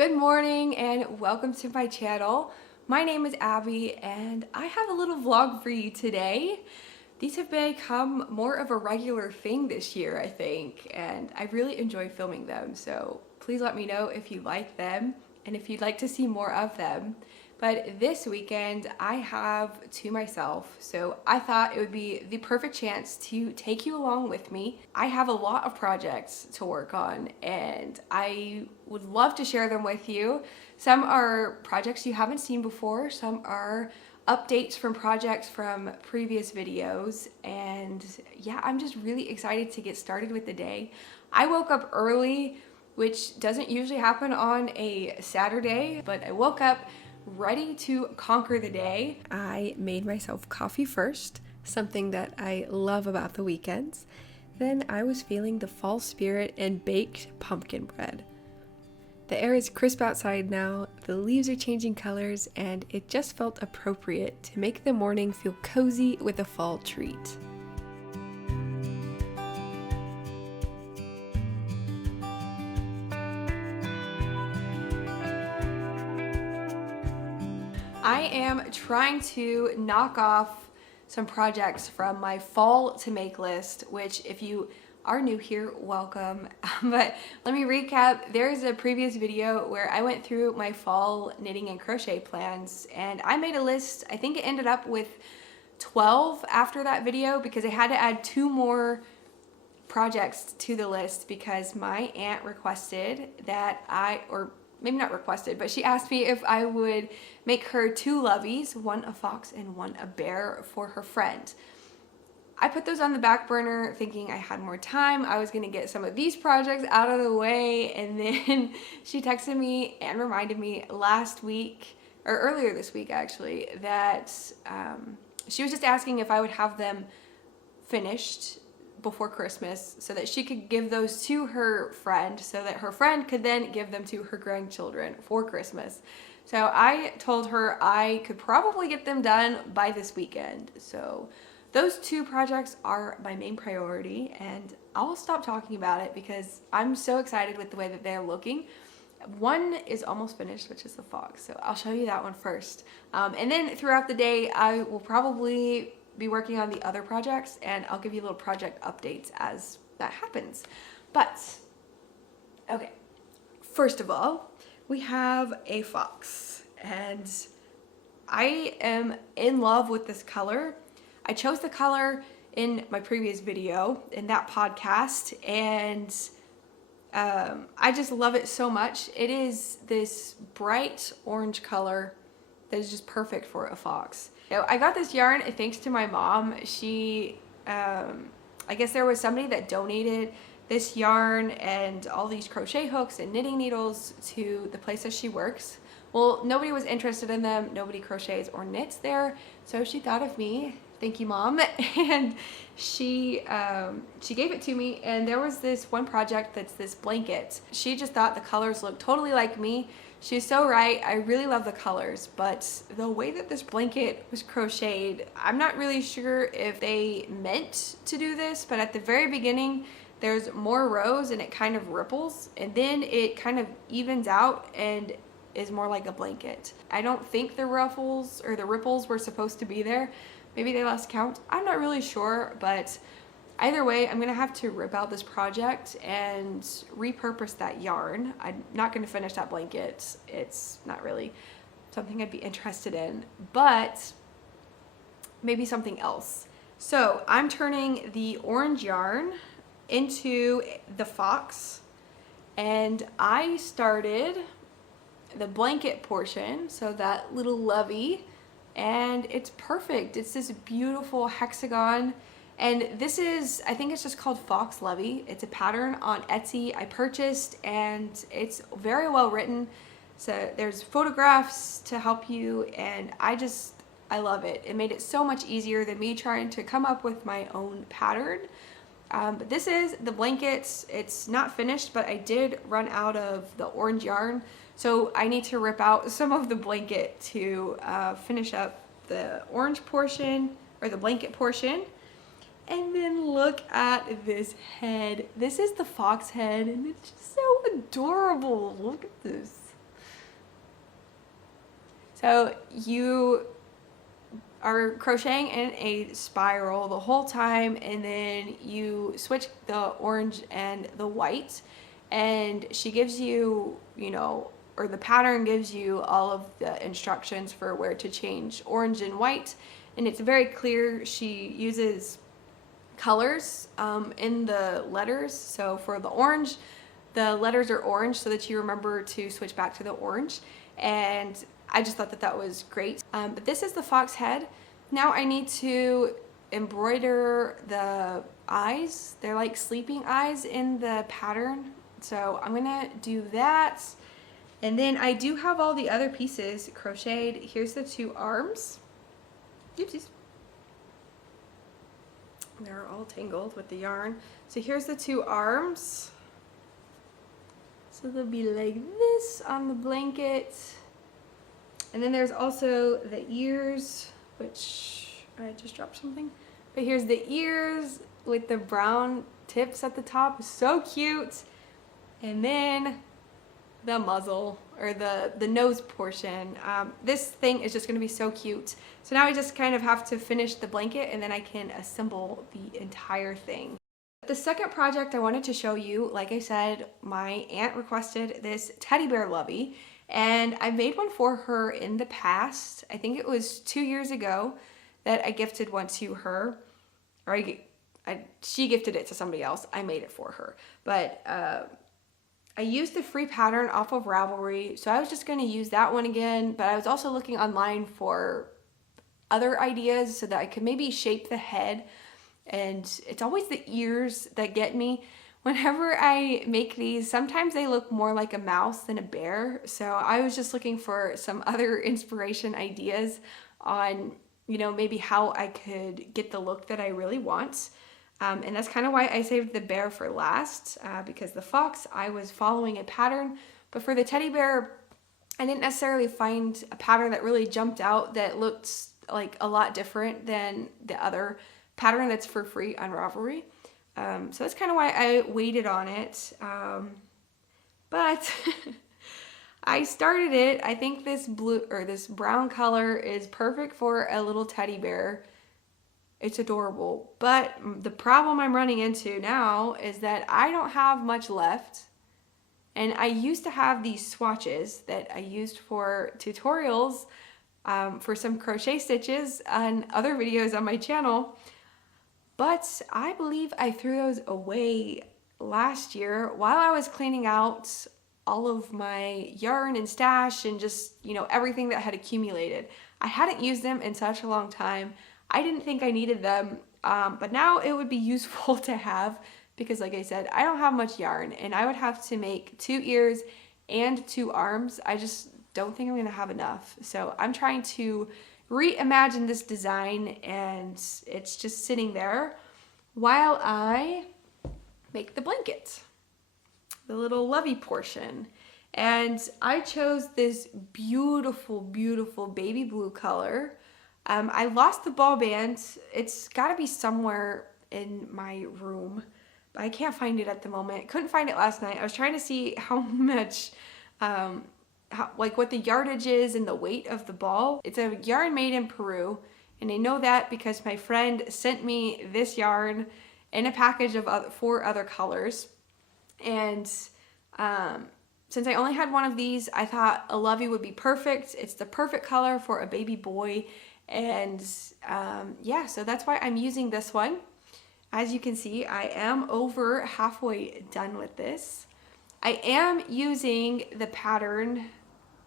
Good morning and welcome to my channel. My name is Abby and I have a little vlog for you today. These have become more of a regular thing this year, I think, and I really enjoy filming them, so please let me know if you like them and if you'd like to see more of them. But this weekend I have to myself, so I thought it would be the perfect chance to take you along with me. I have a lot of projects to work on and I would love to share them with you. Some are projects you haven't seen before, some are updates from projects from previous videos, and yeah, I'm just really excited to get started with the day. I woke up early, which doesn't usually happen on a Saturday, but I woke up ready to conquer the day. I made myself coffee first, something that I love about the weekends. Then I was feeling the fall spirit and baked pumpkin bread. The air is crisp outside now, the leaves are changing colors, and it just felt appropriate to make the morning feel cozy with a fall treat. I am trying to knock off some projects from my fall to make list, which if you are new here, welcome. But let me recap. There's a previous video where I went through my fall knitting and crochet plans and I made a list. I think it ended up with 12 after that video because I had to add 2 more projects to the list because my aunt requested that maybe not requested, but she asked me if I would make her 2 loveys, one a fox and one a bear, for her friend. I put those on the back burner thinking I had more time. I was gonna get some of these projects out of the way, and then she texted me and reminded me last week, or earlier this week actually, that she was just asking if I would have them finished before Christmas so that she could give those to her friend so that her friend could then give them to her grandchildren for Christmas. So I told her I could probably get them done by this weekend. So those 2 projects are my main priority, and I'll stop talking about it because I'm so excited with the way that they're looking. One is almost finished, which is the fox, so I'll show you that one first. And then throughout the day I will probably be working on the other projects, and I'll give you little project updates as that happens. But okay, first of all, we have a fox, and I am in love with this color. I chose the color in my previous video in that podcast, and I just love it so much. It is this bright orange color that is just perfect for a fox. Now, I got this yarn thanks to my mom. She, I guess there was somebody that donated this yarn and all these crochet hooks and knitting needles to the place that she works. Well, nobody was interested in them. Nobody crochets or knits there. So she thought of me. Thank you, Mom. And she gave it to me, and there was this one project that's this blanket. She just thought the colors looked totally like me. She's so right. I really love the colors, but the way that this blanket was crocheted, I'm not really sure if they meant to do this, but at the very beginning, there's more rows and it kind of ripples, and then it kind of evens out and is more like a blanket. I don't think the ruffles or the ripples were supposed to be there. Maybe they lost count. I'm not really sure, but either way, I'm gonna have to rip out this project and repurpose that yarn. I'm not gonna finish that blanket. It's not really something I'd be interested in, but maybe something else. So I'm turning the orange yarn into the fox, and I started the blanket portion, so that little lovey, and it's perfect. It's this beautiful hexagon, and this is, I think it's just called Fox Lovey. It's a pattern on Etsy I purchased, and it's very well written. So there's photographs to help you, and I love it. It made it so much easier than me trying to come up with my own pattern. But this is the blankets. It's not finished, but I did run out of the orange yarn. So I need to rip out some of the blanket to finish up the orange portion, or the blanket portion. And then look at this head. This is the fox head, and it's just so adorable. Look at this. So you are crocheting in a spiral the whole time, and then you switch the orange and the white, and she gives you, you know, or the pattern gives you all of the instructions for where to change orange and white, and it's very clear. She uses colors in the letters. So for the orange, the letters are orange so that you remember to switch back to the orange. And I just thought that that was great. But this is the fox head. Now I need to embroider the eyes. They're like sleeping eyes in the pattern. So I'm gonna do that. And then I do have all the other pieces crocheted. Here's the two arms. Oopsies. They're all tangled with the yarn. So here's the two arms. So they'll be like this on the blanket. And then there's also the ears, which I just dropped something. But here's the ears with the brown tips at the top. So cute. And then the muzzle, or the nose portion. This thing is just gonna be so cute. So now I just kind of have to finish the blanket, and then I can assemble the entire thing. The second project I wanted to show you, like I said, my aunt requested this teddy bear lovey, and I made one for her in the past. I think it was 2 years ago that I gifted one to her, or she gifted it to somebody else. I made it for her, but I used the free pattern off of Ravelry, so I was just going to use that one again, but I was also looking online for other ideas so that I could maybe shape the head, and it's always the ears that get me. Whenever I make these, sometimes they look more like a mouse than a bear, so I was just looking for some other inspiration ideas on, you know, maybe how I could get the look that I really want. And that's kind of why I saved the bear for last, because the fox, I was following a pattern, but for the teddy bear, I didn't necessarily find a pattern that really jumped out that looked like a lot different than the other pattern that's for free on Ravelry. So that's kind of why I waited on it. But I started it. I think this blue or this brown color is perfect for a little teddy bear. It's adorable, but the problem I'm running into now is that I don't have much left, and I used to have these swatches that I used for tutorials for some crochet stitches and other videos on my channel, but I believe I threw those away last year while I was cleaning out all of my yarn and stash and just, you know, everything that had accumulated. I hadn't used them in such a long time. I didn't think I needed them, but now it would be useful to have, because like I said, I don't have much yarn, and I would have to make 2 ears and 2 arms. I just don't think I'm gonna have enough. So I'm trying to reimagine this design, and it's just sitting there while I make the blanket, the little lovey portion. And I chose this beautiful, beautiful baby blue color. I lost the ball band. It's got to be somewhere in my room, but I can't find it at the moment. Couldn't find it last night. I was trying to see how much, like what the yardage is and the weight of the ball. It's a yarn made in Peru, and I know that because my friend sent me this yarn in a package of 4 other colors. And since I only had one of these, I thought a lovey would be perfect. It's the perfect color for a baby boy. And yeah, so that's why I'm using this one. As you can see, I am over halfway done with this. I am using the pattern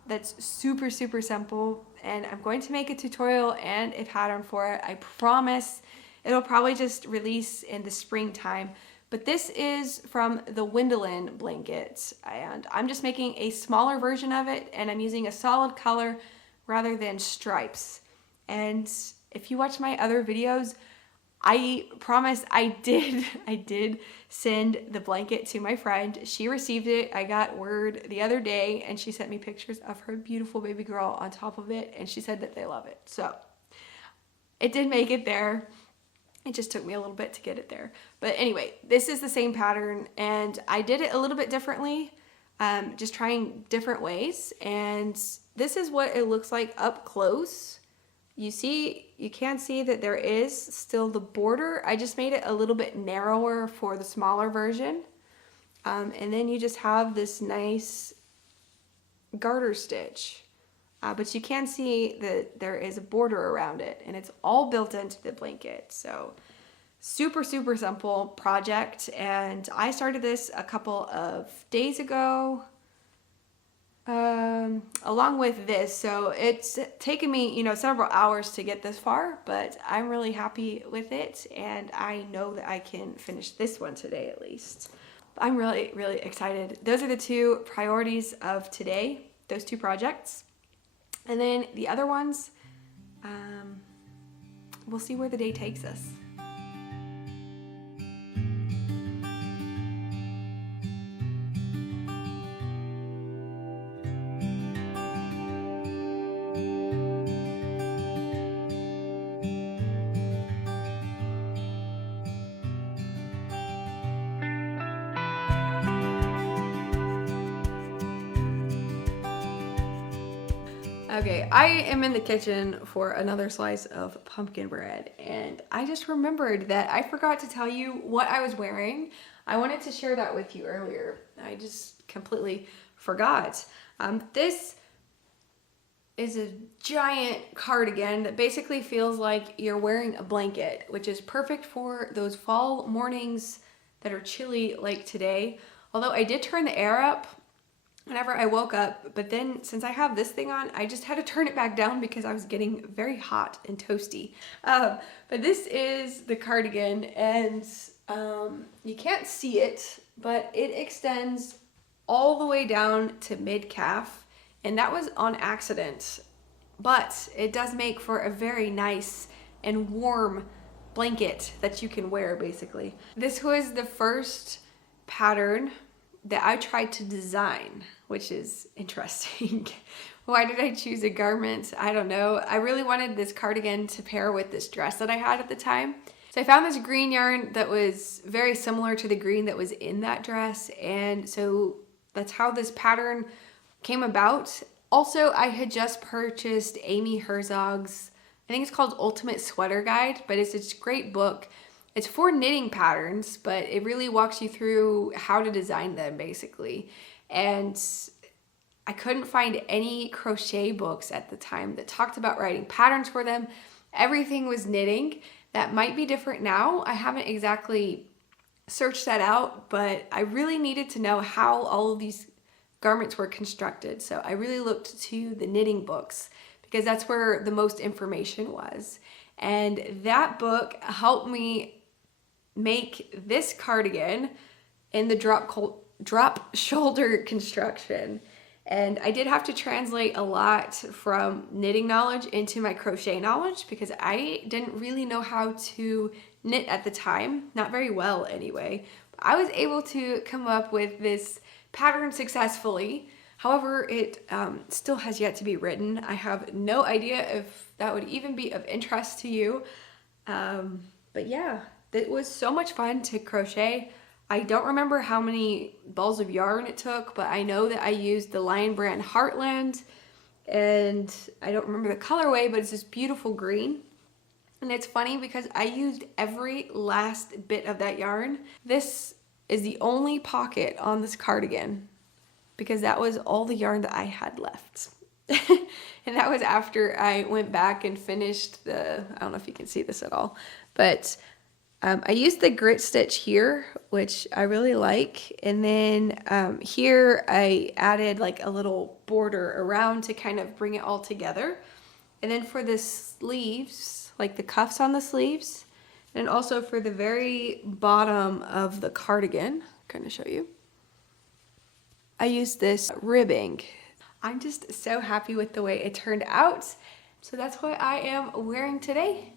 that's super, super simple, and I'm going to make a tutorial and a pattern for it. I promise it'll probably just release in the springtime. But this is from the Windolin blanket, and I'm just making a smaller version of it, and I'm using a solid color rather than stripes. And if you watch my other videos, I promise I did send the blanket to my friend. She received it. I got word the other day, and she sent me pictures of her beautiful baby girl on top of it, and she said that they love it. So it did make it there. It just took me a little bit to get it there. But anyway, this is the same pattern, and I did it a little bit differently, just trying different ways. And this is what it looks like up close. You can see that there is still the border. I just made it a little bit narrower for the smaller version. And then you just have this nice garter stitch. But you can see that there is a border around it, and it's all built into the blanket. So super, super simple project. And I started this a couple of days ago. Along with this, so it's taken me, several hours to get this far, but I'm really happy with it, and I know that I can finish this one today at least. I'm really, really excited. Those are the two priorities of today, those two projects. And then the other ones, we'll see where the day takes us. Okay, I am in the kitchen for another slice of pumpkin bread, and I just remembered that I forgot to tell you what I was wearing. I wanted to share that with you earlier. I just completely forgot. This is a giant cardigan that basically feels like you're wearing a blanket, which is perfect for those fall mornings that are chilly like today. Although I did turn the air up whenever I woke up, but then since I have this thing on, I just had to turn it back down because I was getting very hot and toasty. But this is the cardigan, and you can't see it, but it extends all the way down to mid-calf, and that was on accident. But it does make for a very nice and warm blanket that you can wear, basically. This was the first pattern that I tried to design, which is interesting. Why did I choose a garment? I don't know. I really wanted this cardigan to pair with this dress that I had at the time. So I found this green yarn that was very similar to the green that was in that dress, and so that's how this pattern came about. Also, I had just purchased Amy Herzog's, I think it's called Ultimate Sweater Guide, but it's a great book. It's for knitting patterns, but it really walks you through how to design them, basically. And I couldn't find any crochet books at the time that talked about writing patterns for them. Everything was knitting. That might be different now. I haven't exactly searched that out, but I really needed to know how all of these garments were constructed. So I really looked to the knitting books because that's where the most information was. And that book helped me make this cardigan in the drop shoulder construction. And I did have to translate a lot from knitting knowledge into my crochet knowledge because I didn't really know how to knit at the time, not very well anyway. I was able to come up with this pattern successfully. However, it still has yet to be written. I have no idea if that would even be of interest to you. But yeah, it was so much fun to crochet. I don't remember how many balls of yarn it took, but I know that I used the Lion Brand Heartland, and I don't remember the colorway, but it's this beautiful green. And it's funny because I used every last bit of that yarn. This is the only pocket on this cardigan because that was all the yarn that I had left. And that was after I went back and finished I don't know if you can see this at all, but I used the grit stitch here, which I really like. And then here I added like a little border around to kind of bring it all together. And then for the sleeves, like the cuffs on the sleeves, and also for the very bottom of the cardigan, kind of show you, I used this ribbing. I'm just so happy with the way it turned out. So that's what I am wearing today.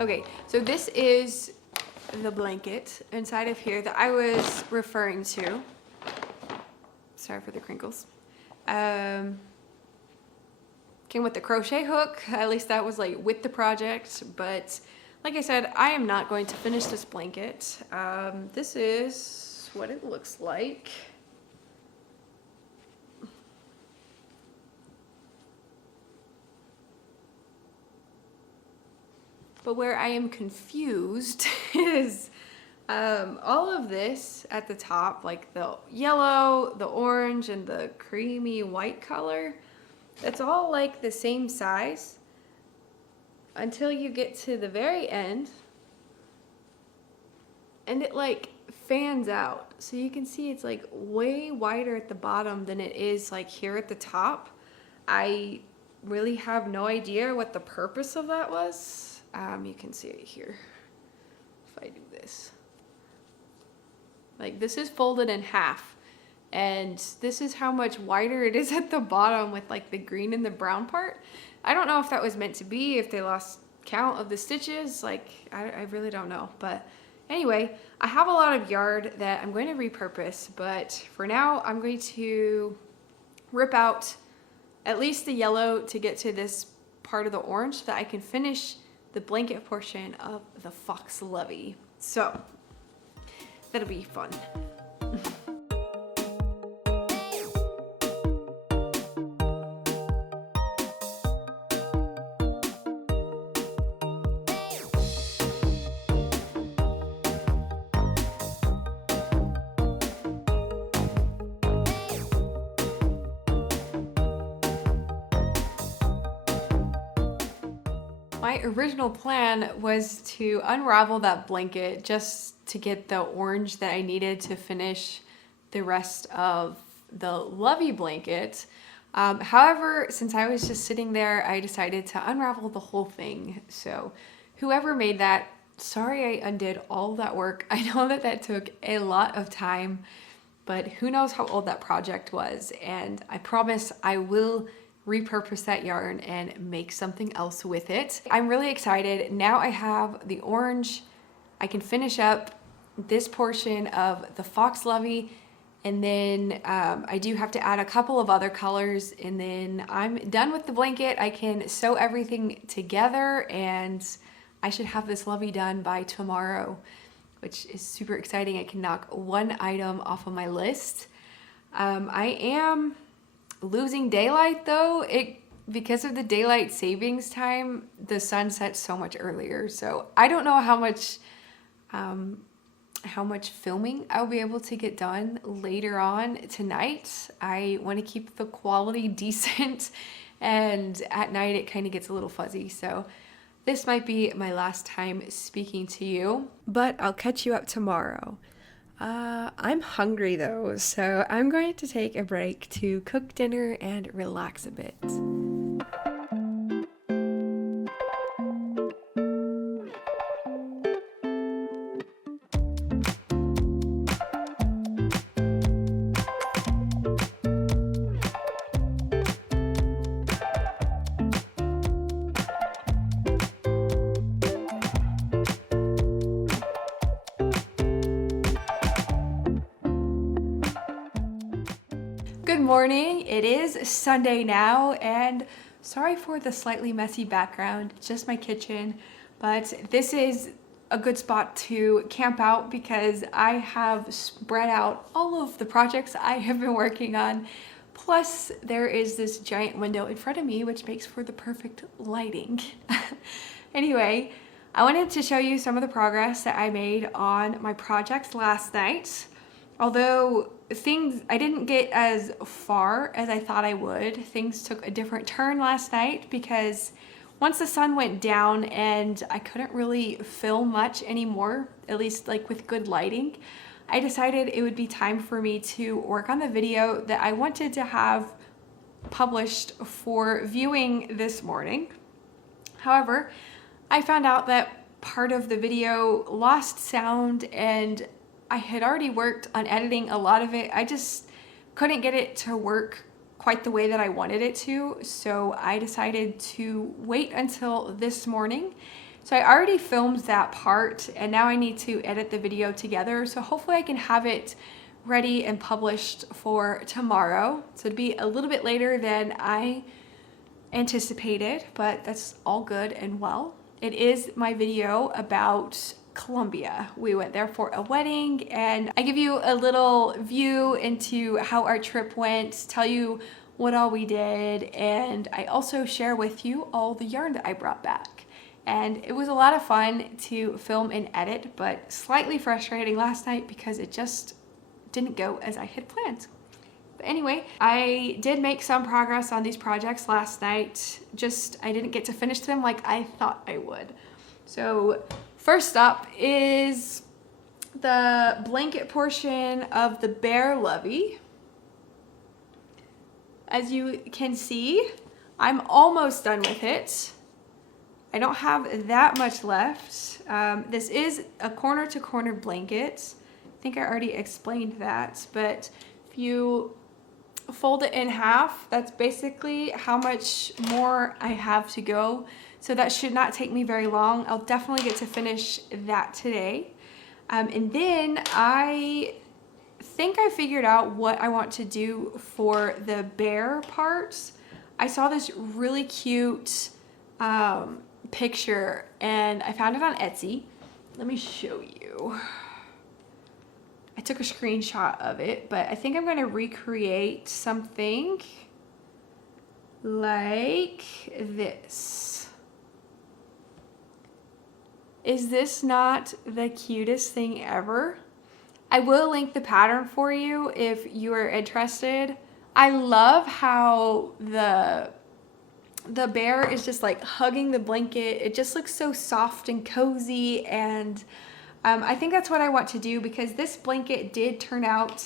Okay, so this is the blanket inside of here that I was referring to. Sorry for the crinkles. Came with the crochet hook, at least that was like with the project, but like I said, I am not going to finish this blanket. This is what it looks like. But where I am confused is all of this at the top, like the yellow, the orange, and the creamy white color, it's all like the same size until you get to the very end and it like fans out. So you can see it's like way wider at the bottom than it is like here at the top. I really have no idea what the purpose of that was. You can see it here if I do this. Like this is folded in half and this is how much wider it is at the bottom with like the green and the brown part. I don't know if that was meant to be, if they lost count of the stitches, like I really don't know. But anyway, I have a lot of yarn that I'm going to repurpose, but for now I'm going to rip out at least the yellow to get to this part of the orange so that I can finish the blanket portion of the fox lovey. So that'll be fun. My original plan was to unravel that blanket just to get the orange that I needed to finish the rest of the lovey blanket. However, since I was just sitting there, I decided to unravel the whole thing. So whoever made that, sorry I undid all that work. I know that that took a lot of time, but who knows how old that project was. And I promise I will repurpose that yarn and make something else with it. I'm really excited. Now I have the orange. I can finish up this portion of the fox lovey, and then I do have to add a couple of other colors, and then I'm done with the blanket. I can sew everything together and I should have this lovey done by tomorrow, which is super exciting. I can knock one item off of my list. I am losing daylight though. Because of the daylight savings time, the sun sets so much earlier. So I don't know how much filming I'll be able to get done later on tonight. I want to keep the quality decent, and at night it kind of gets a little fuzzy. So this might be my last time speaking to you, but I'll catch you up tomorrow. I'm hungry though, so I'm going to take a break to cook dinner and relax a bit. Good morning. It is Sunday now, and sorry for the slightly messy background. It's just my kitchen, but this is a good spot to camp out because I have spread out all of the projects I have been working on. Plus, there is this giant window in front of me, which makes for the perfect lighting. Anyway, I wanted to show you some of the progress that I made on my projects last night. Although I didn't get as far as I thought I would. Things took a different turn last night because once the sun went down and I couldn't really film much anymore, at least like with good lighting, I decided it would be time for me to work on the video that I wanted to have published for viewing this morning. However, I found out that part of the video lost sound, and I had already worked on editing a lot of it. I just couldn't get it to work quite the way that I wanted it to. So I decided to wait until this morning So I already filmed that part and now I need to edit the video together. So hopefully I can have it ready and published for tomorrow. So it'd be a little bit later than I anticipated, but that's all good and well. It is my video about Colombia. We went there for a wedding and I give you a little view into how our trip went, tell you what all we did, and I also share with you all the yarn that I brought back. And it was a lot of fun to film and edit, but slightly frustrating last night because it just didn't go as I had planned. But anyway, I did make some progress on these projects last night. Just I didn't get to finish them like I thought I would. So first up is the blanket portion of the Bear Lovey. As you can see, I'm almost done with it. I don't have that much left. This is a corner-to-corner blanket. I think I already explained that, but if you fold it in half, that's basically how much more I have to go. So that should not take me very long. I'll definitely get to finish that today. And then I think I figured out what I want to do for the bear parts. I saw this really cute picture and I found it on Etsy. Let me show you. I took a screenshot of it, but I think I'm going to recreate something like this. Is this not the cutest thing ever? I will link the pattern for you if you are interested. I love how the bear is just like hugging the blanket. It just looks so soft and cozy, and I think that's what I want to do because this blanket did turn out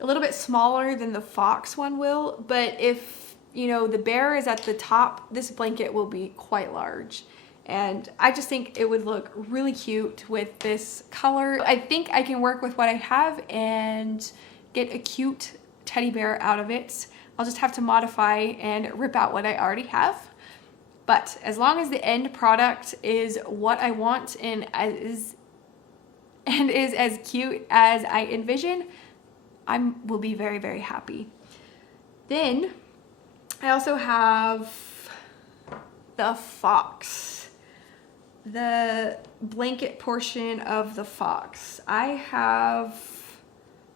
a little bit smaller than the fox one will, but if you know the bear is at the top, this blanket will be quite large. And I just think it would look really cute with this color. I think I can work with what I have and get a cute teddy bear out of it. I'll just have to modify and rip out what I already have. But as long as the end product is what I want and is as cute as I envision, I will be very, very happy. Then I also have the fox. The blanket portion of the fox. I have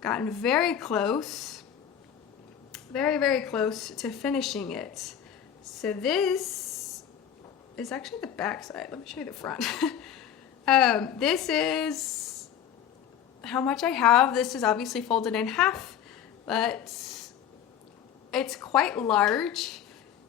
gotten very close, very, very close to finishing it. So this is actually the back side. Let me show you the front. This is how much I have. This is obviously folded in half, but it's quite large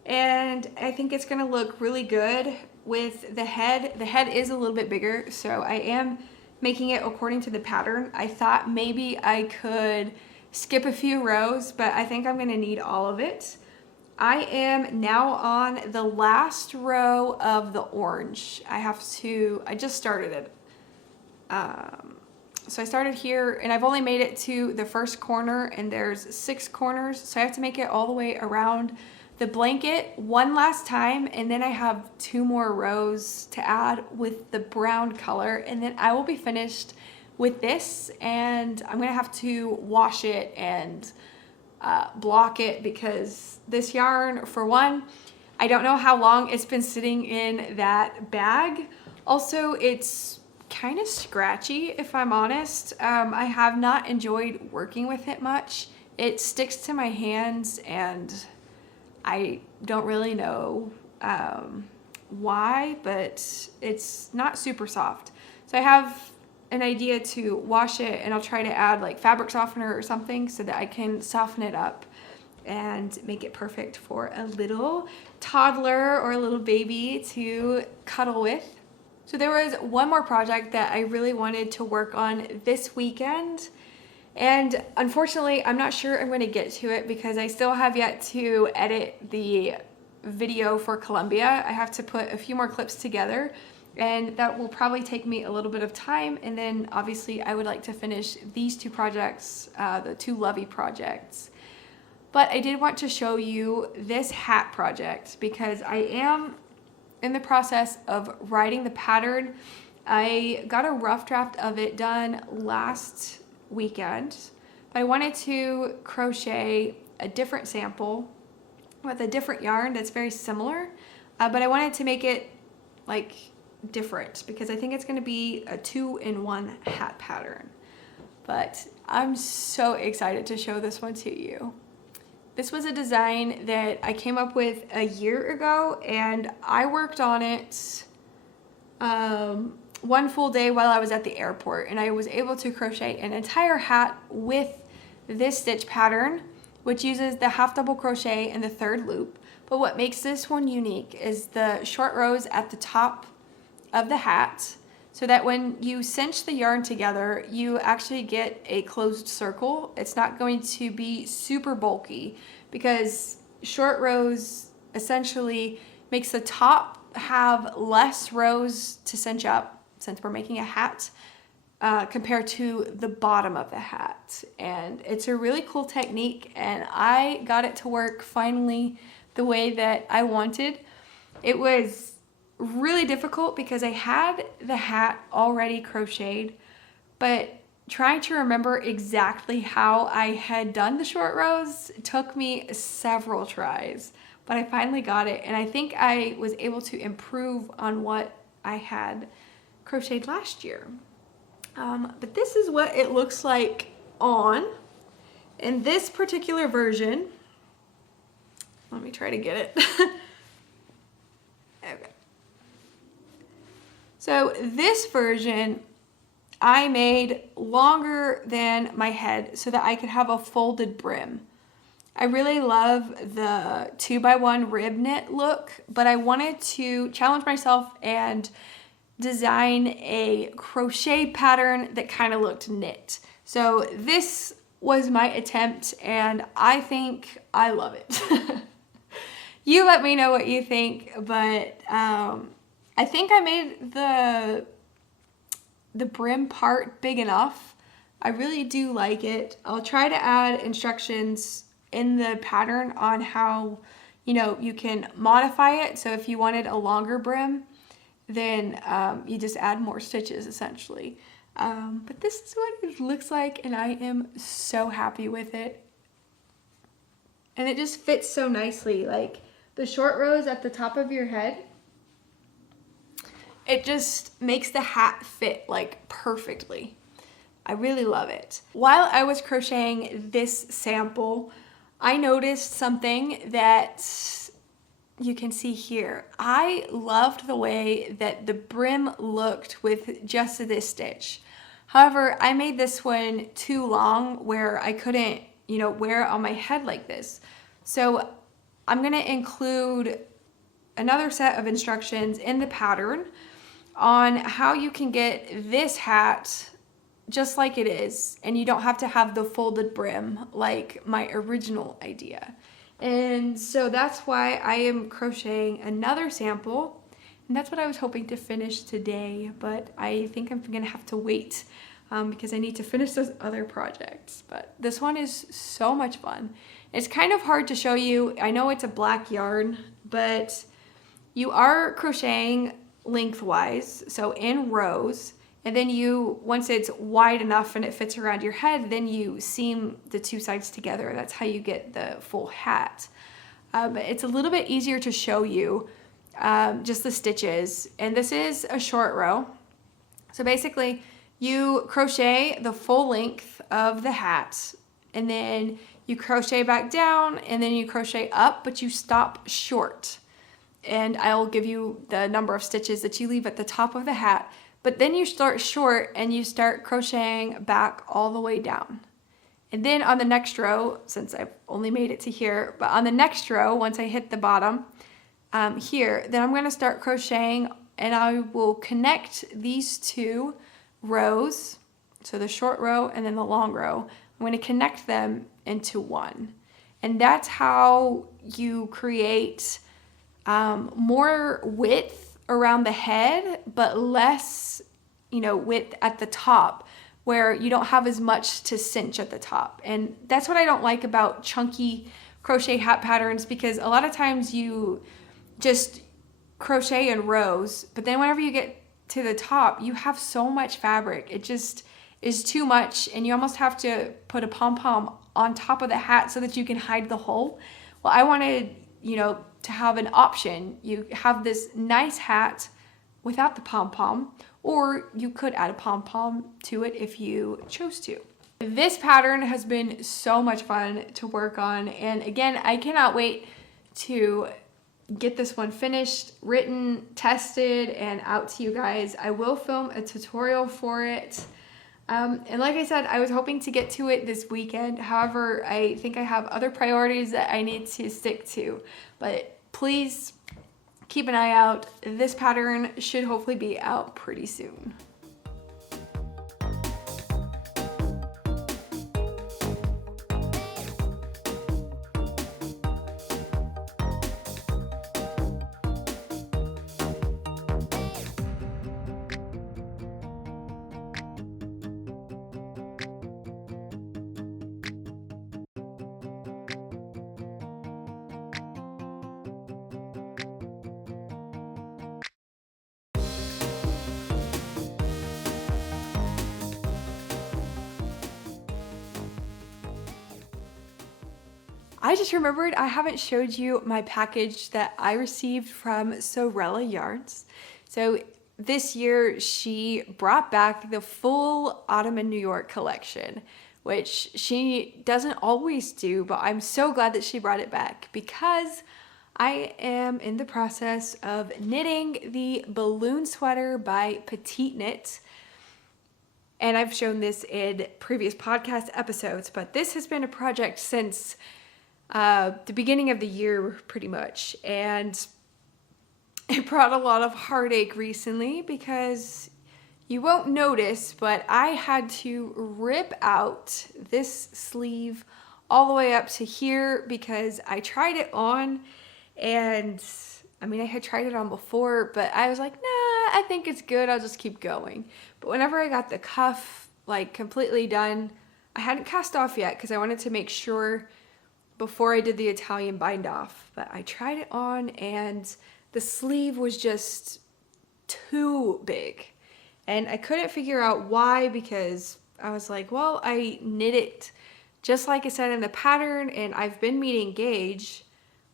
and I think it's gonna look really good with the head. The head is a little bit bigger, so I am making it according to the pattern. I thought maybe I could skip a few rows, but I think I'm gonna need all of it. I am now on the last row of the orange. I just started it. So I started here and I've only made it to the first corner and there's 6 corners. So I have to make it all the way around the blanket one last time, and then I have 2 more rows to add with the brown color, and then I will be finished with this, and I'm gonna have to wash it and block it because this yarn, for one, I don't know how long it's been sitting in that bag. Also, it's kind of scratchy, if I'm honest. I have not enjoyed working with it much. It sticks to my hands and I don't really know why, but it's not super soft. So I have an idea to wash it and I'll try to add like fabric softener or something so that I can soften it up and make it perfect for a little toddler or a little baby to cuddle with. So there was one more project that I really wanted to work on this weekend. And unfortunately, I'm not sure I'm going to get to it because I still have yet to edit the video for Colombia. I have to put a few more clips together and that will probably take me a little bit of time. And then obviously I would like to finish these 2 projects, the 2 Lovey projects. But I did want to show you this hat project because I am in the process of writing the pattern. I got a rough draft of it done last weekend, but I wanted to crochet a different sample with a different yarn that's very similar, but I wanted to make it like different because I think it's going to be a 2-in-1 hat pattern. But I'm so excited to show this one to you. This was a design that I came up with a year ago, and I worked on it one full day while I was at the airport, and I was able to crochet an entire hat with this stitch pattern, which uses the half double crochet in the 3rd loop. But what makes this one unique is the short rows at the top of the hat, so that when you cinch the yarn together, you actually get a closed circle. It's not going to be super bulky because short rows essentially makes the top have less rows to cinch up, since we're making a hat, compared to the bottom of the hat. And it's a really cool technique, and I got it to work finally the way that I wanted. It was really difficult because I had the hat already crocheted, but trying to remember exactly how I had done the short rows took me several tries, but I finally got it, and I think I was able to improve on what I had crocheted last year. But this is what it looks like on. In this particular version, let me try to get it. Okay. So this version I made longer than my head so that I could have a folded brim. I really love the 2x1 rib knit look, but I wanted to challenge myself and design a crochet pattern that kind of looked knit. So this was my attempt, and I think I love it. You let me know what you think, but I think I made the brim part big enough. I really do like it. I'll try to add instructions in the pattern on how, you can modify it. So if you wanted a longer brim, then you just add more stitches essentially. But this is what it looks like, and I am so happy with it. And it just fits so nicely, like the short rows at the top of your head. It just makes the hat fit like perfectly. I really love it. While I was crocheting this sample, I noticed something that you can see here. I loved the way that the brim looked with just this stitch. However, I made this one too long where I couldn't, wear it on my head like this. So I'm gonna include another set of instructions in the pattern on how you can get this hat just like it is, and you don't have to have the folded brim like my original idea. And so that's why I am crocheting another sample, and that's what I was hoping to finish today, but I think I'm gonna have to wait because I need to finish those other projects. But this one is so much fun. It's kind of hard to show you. I know it's a black yarn, but you are crocheting lengthwise, so in rows, and then once it's wide enough and it fits around your head, then you seam the two sides together. That's how you get the full hat. It's a little bit easier to show you just the stitches, and this is a short row. So basically you crochet the full length of the hat, and then you crochet back down, and then you crochet up, but you stop short. And I'll give you the number of stitches that you leave at the top of the hat, but then you start short and you start crocheting back all the way down. And then on the next row, since I've only made it to here, but on the next row, once I hit the bottom here, then I'm gonna start crocheting, and I will connect these two rows, so the short row and then the long row, I'm gonna connect them into one. And that's how you create more width around the head, but less, width at the top, where you don't have as much to cinch at the top. And that's what I don't like about chunky crochet hat patterns, because a lot of times you just crochet in rows, but then whenever you get to the top, you have so much fabric. It just is too much, and you almost have to put a pom-pom on top of the hat so that you can hide the hole. Well, I wanted, you know, to have an option. You have this nice hat without the pom-pom, or you could add a pom-pom to it if you chose to. This pattern has been so much fun to work on, and again, I cannot wait to get this one finished, written, tested, and out to you guys. I will film a tutorial for it. And like I said, I was hoping to get to it this weekend. However, I think I have other priorities that I need to stick to. But please keep an eye out. This pattern should hopefully be out pretty soon. I just remembered I haven't showed you my package that I received from Sorella Yarns. So this year she brought back the full Autumn in New York collection, which she doesn't always do, but I'm so glad that she brought it back because I am in the process of knitting the balloon sweater by Petite Knit. And I've shown this in previous podcast episodes, but this has been a project since the beginning of the year pretty much, and it brought a lot of heartache recently because you won't notice, but I had to rip out this sleeve all the way up to here because I tried it on, and I mean I had tried it on before, but I was like, nah, I think it's good, I'll just keep going. But whenever I got the cuff like completely done, I hadn't cast off yet because I wanted to make sure before I did the Italian bind off, but I tried it on and the sleeve was just too big, and I couldn't figure out why because I was like, well, I knit it just like it said in the pattern and I've been meeting gauge.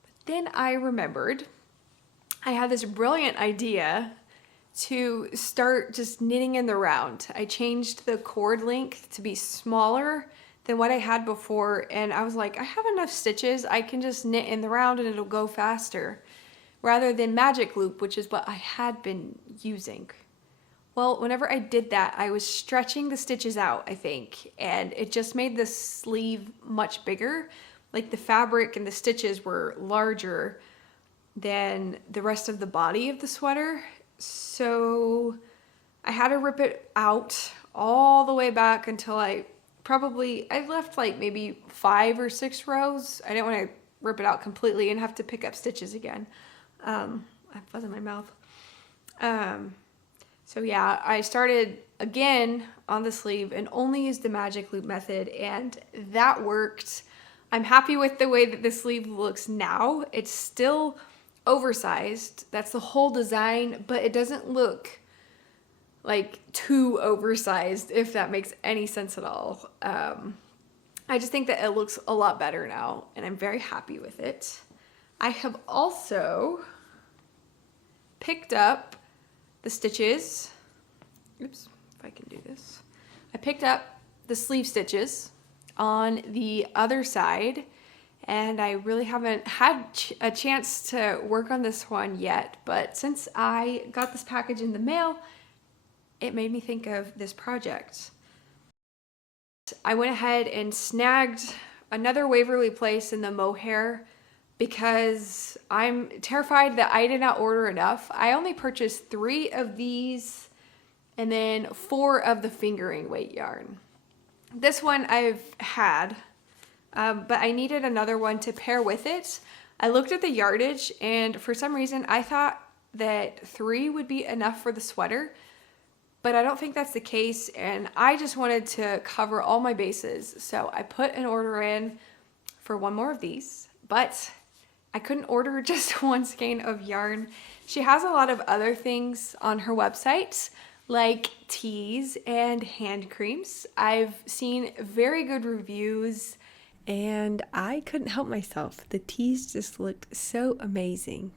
But then I remembered I had this brilliant idea to start just knitting in the round. I changed the cord length to be smaller than what I had before, and I was like, I have enough stitches, I can just knit in the round and it'll go faster, rather than magic loop, which is what I had been using. Well, whenever I did that, I was stretching the stitches out, I think, and it just made the sleeve much bigger. Like the fabric and the stitches were larger than the rest of the body of the sweater, so I had to rip it out all the way back until I left like maybe 5 or 6 rows. I didn't want to rip it out completely and have to pick up stitches again. I have fuzz in my mouth. So yeah, I started again on the sleeve and only used the magic loop method, and that worked. I'm happy with the way that the sleeve looks now. It's still oversized. That's the whole design, but it doesn't look like too oversized, if that makes any sense at all. I just think that it looks a lot better now, and I'm very happy with it. I have also picked up the stitches. Oops, if I can do this. I picked up the sleeve stitches on the other side, and I really haven't had a chance to work on this one yet, but since I got this package in the mail, it made me think of this project. I went ahead and snagged another Waverly Place in the mohair because I'm terrified that I did not order enough. I only purchased 3 of these and then 4 of the fingering weight yarn. This one I've had, but I needed another one to pair with it. I looked at the yardage, and for some reason I thought that 3 would be enough for the sweater, but I don't think that's the case, and I just wanted to cover all my bases. So I put an order in for 1 more of these, but I couldn't order just one skein of yarn. She has a lot of other things on her website, like teas and hand creams. I've seen very good reviews, and I couldn't help myself. The teas just looked so amazing.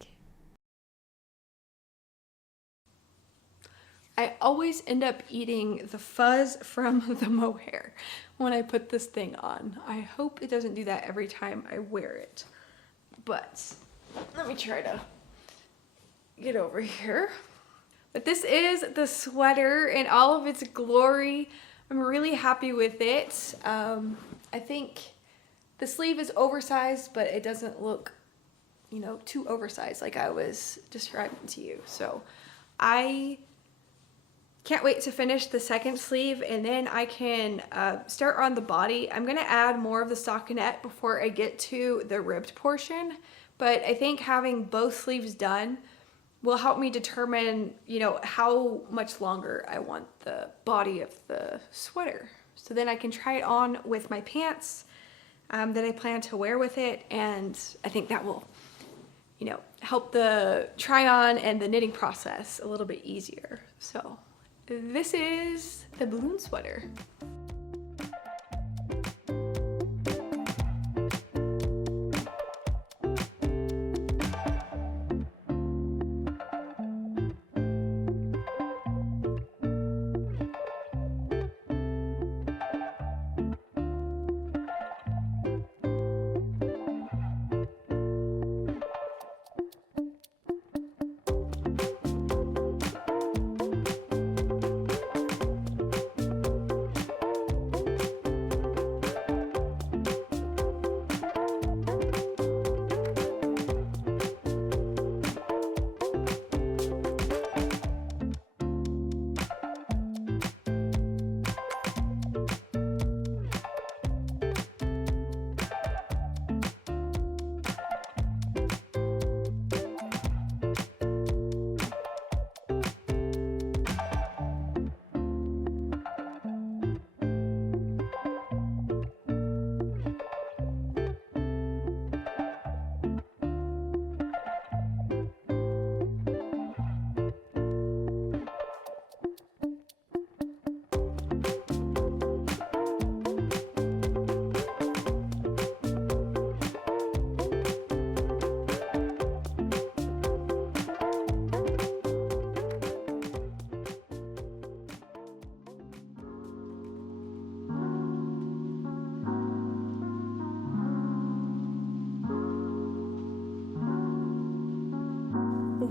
I always end up eating the fuzz from the mohair when I put this thing on. I hope it doesn't do that every time I wear it. But let me try to get over here. But this is the sweater in all of its glory. I'm really happy with it. I think the sleeve is oversized, but it doesn't look, you know, too oversized like I was describing to you. So I can't wait to finish the second sleeve, and then I can start on the body. I'm gonna add more of the stockinette before I get to the ribbed portion, but I think having both sleeves done will help me determine, you know, how much longer I want the body of the sweater. So then I can try it on with my pants that I plan to wear with it, and I think that will, you know, help the try on and the knitting process a little bit easier. So this is the balloon sweater.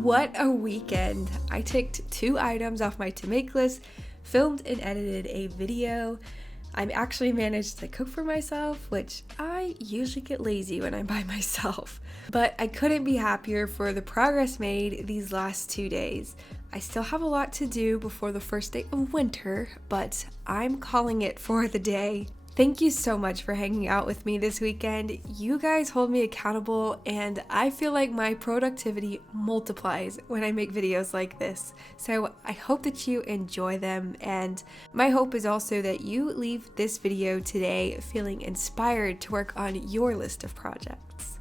What a weekend! I ticked 2 items off my to make list, filmed and edited a video. I actually managed to cook for myself, which I usually get lazy when I'm by myself. But I couldn't be happier for the progress made these last 2 days. I still have a lot to do before the first day of winter, but I'm calling it for the day. Thank you so much for hanging out with me this weekend. You guys hold me accountable, and I feel like my productivity multiplies when I make videos like this. So I hope that you enjoy them, and my hope is also that you leave this video today feeling inspired to work on your list of projects.